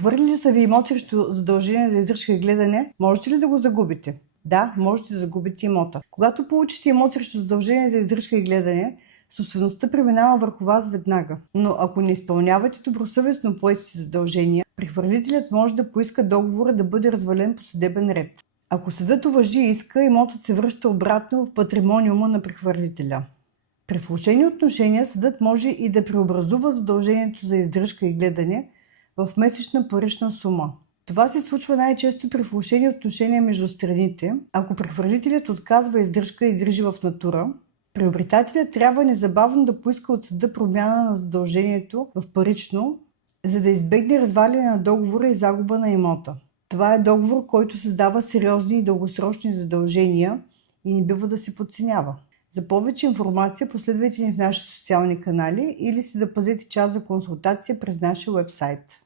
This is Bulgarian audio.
Прехвърлили са ви имот срещу задължение за издръжка и гледане, можете ли да го загубите? Да, можете да загубите имота. Когато получите имот срещу задължение за издръжка и гледане, собствеността преминава върху вас веднага. Но ако не изпълнявате добросъвестно поетите задължения, прехвърлителят може да поиска договора да бъде развален по съдебен ред. Ако съдът уважи иска, имотът се връща обратно в патримониума на прехвърлителя. При влошени отношения съдът може и да преобразува задължението за издръжка и гледане в месечна парична сума. Това се случва най-често при влошени отношения между страните. Ако прехвърлителят отказва издръжка и грижи в натура, приобретателят трябва незабавно да поиска от съда промяна на задължението в парично, за да избегне разваляне на договора и загуба на имота. Това е договор, който създава сериозни и дългосрочни задължения и не бива да се подценява. За повече информация последвайте ни в нашите социални канали или си запазете час за консултация през нашия уебсайт.